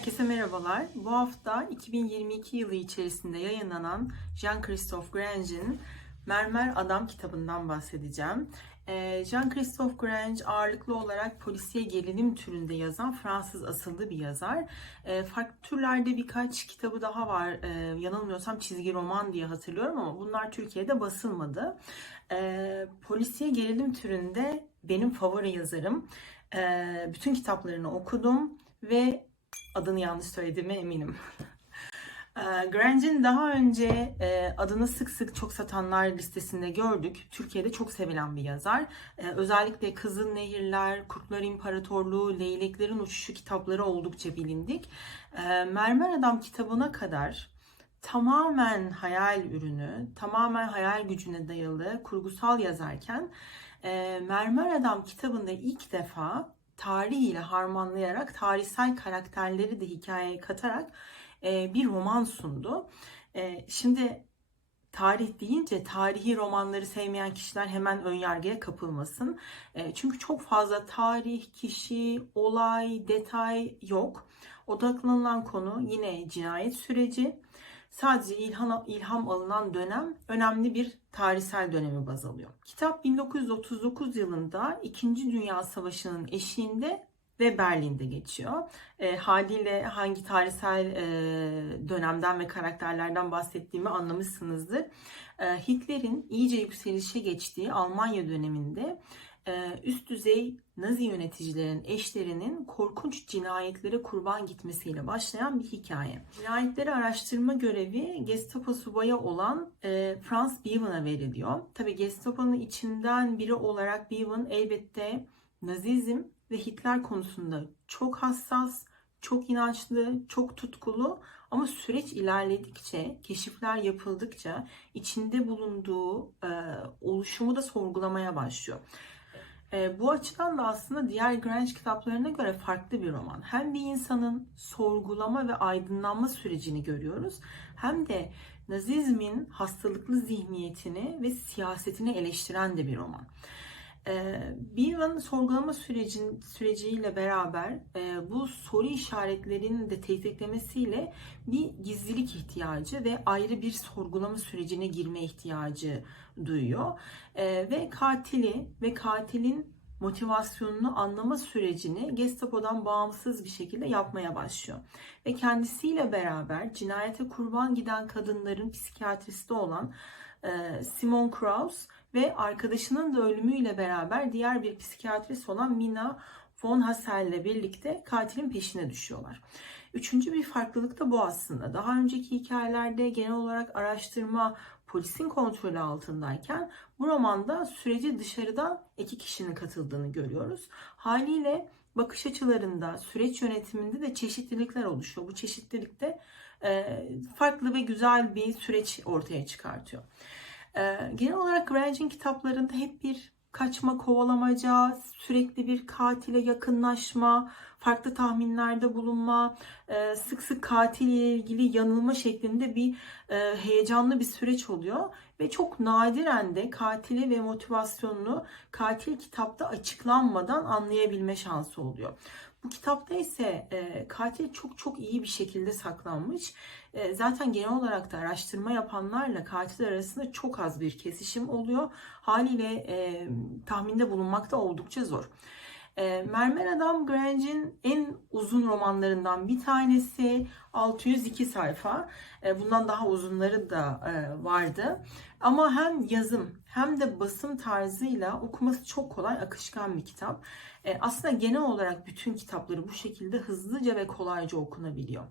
Herkese merhabalar. Bu hafta 2022 yılı içerisinde yayınlanan Jean-Christophe Grange'in Mermer Adam kitabından bahsedeceğim. Ee, Jean-Christophe Grange ağırlıklı olarak polisiye gerilim türünde yazan Fransız asıllı bir yazar. Ee, farklı türlerde birkaç kitabı daha var. Ee, yanılmıyorsam çizgi roman diye hatırlıyorum ama bunlar Türkiye'de basılmadı. Polisiye gerilim türünde benim favori yazarım. Bütün kitaplarını okudum ve adını yanlış söylediğime eminim. Ee, Grange'in daha önce e, adını sık sık çok satanlar listesinde gördük. Türkiye'de çok sevilen bir yazar. Ee, özellikle Kızıl Nehirler, Kurtlar İmparatorluğu, Leyleklerin Uçuşu kitapları oldukça bilindik. Ee, Mermer Adam kitabına kadar tamamen hayal ürünü, tamamen hayal gücüne dayalı kurgusal yazarken e, Mermer Adam kitabında ilk defa tarih ile harmanlayarak tarihsel karakterleri de hikayeye katarak e, bir roman sundu. E, şimdi tarih deyince tarihi romanları sevmeyen kişiler hemen önyargıya kapılmasın. E, çünkü çok fazla tarih, kişi, olay, detay yok. Odaklanılan konu yine cinayet süreci. Sadece ilham, ilham alınan dönem önemli bir tarihsel dönemi baz alıyor. Kitap 1939 yılında 2. Dünya Savaşı'nın eşiğinde ve Berlin'de geçiyor. E, haliyle hangi tarihsel e, dönemden ve karakterlerden bahsettiğimi anlamışsınızdır. E, Hitler'in iyice yükselişe geçtiği Almanya döneminde üst düzey Nazi yöneticilerin eşlerinin korkunç cinayetlere kurban gitmesiyle başlayan bir hikaye. Cinayetleri araştırma görevi Gestapo subayı olan e, Franz Beeven'a veriliyor. Tabi Gestapo'nun içinden biri olarak Beeven elbette Nazizm ve Hitler konusunda çok hassas, çok inançlı, çok tutkulu ama süreç ilerledikçe, keşifler yapıldıkça içinde bulunduğu e, oluşumu da sorgulamaya başlıyor. E, bu açıdan da aslında diğer Grange kitaplarına göre farklı bir roman. Hem bir insanın sorgulama ve aydınlanma sürecini görüyoruz hem de Nazizmin hastalıklı zihniyetini ve siyasetini eleştiren de bir roman. E, Bevan sorgulama sürecin süreciyle beraber e, bu soru işaretlerinin de tetiklemesiyle bir gizlilik ihtiyacı ve ayrı bir sorgulama sürecine girme ihtiyacı duyuyor. E, ve katili ve katilin motivasyonunu anlama sürecini Gestapo'dan bağımsız bir şekilde yapmaya başlıyor. Ve kendisiyle beraber cinayete kurban giden kadınların psikiyatristi olan e, Simon Kraus ve arkadaşının da ölümüyle beraber diğer bir psikiyatrist olan Mina von Hassel ile birlikte katilin peşine düşüyorlar. Üçüncü bir farklılık da bu aslında. Daha önceki hikayelerde genel olarak araştırma polisin kontrolü altındayken bu romanda süreci dışarıdan iki kişinin katıldığını görüyoruz. Haliyle bakış açılarında, süreç yönetiminde de çeşitlilikler oluşuyor. Bu çeşitlilik de farklı ve güzel bir süreç ortaya çıkartıyor. Genel olarak Grange'in kitaplarında hep bir kaçma, kovalamaca, sürekli bir katile yakınlaşma, farklı tahminlerde bulunma, e, sık sık katille ilgili yanılma şeklinde bir e, heyecanlı bir süreç oluyor. Ve çok nadiren de katili ve motivasyonunu katil kitapta açıklanmadan anlayabilme şansı oluyor. Bu kitapta ise e, katil çok çok iyi bir şekilde saklanmış. Zaten genel olarak da araştırma yapanlarla katil arasında çok az bir kesişim oluyor. Haliyle tahminde bulunmak da oldukça zor. E, Mermer Adam Grange'in en uzun romanlarından bir tanesi 602 sayfa. E, bundan daha uzunları da e, vardı. Ama hem yazım hem de basım tarzıyla okuması çok kolay, akışkan bir kitap. E, aslında genel olarak bütün kitapları bu şekilde hızlıca ve kolayca okunabiliyor.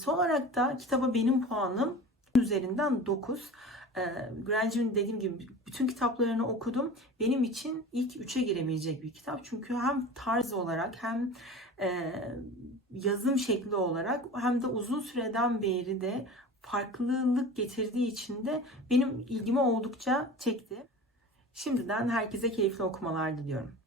Son olarak da kitaba benim puanım üzerinden 9. Grange'in dediğim gibi bütün kitaplarını okudum. Benim için ilk 3'e girebilecek bir kitap. Çünkü hem tarz olarak hem e, yazım şekli olarak hem de uzun süreden beri de farklılık getirdiği için de benim ilgimi oldukça çekti. Şimdiden herkese keyifli okumalar diliyorum.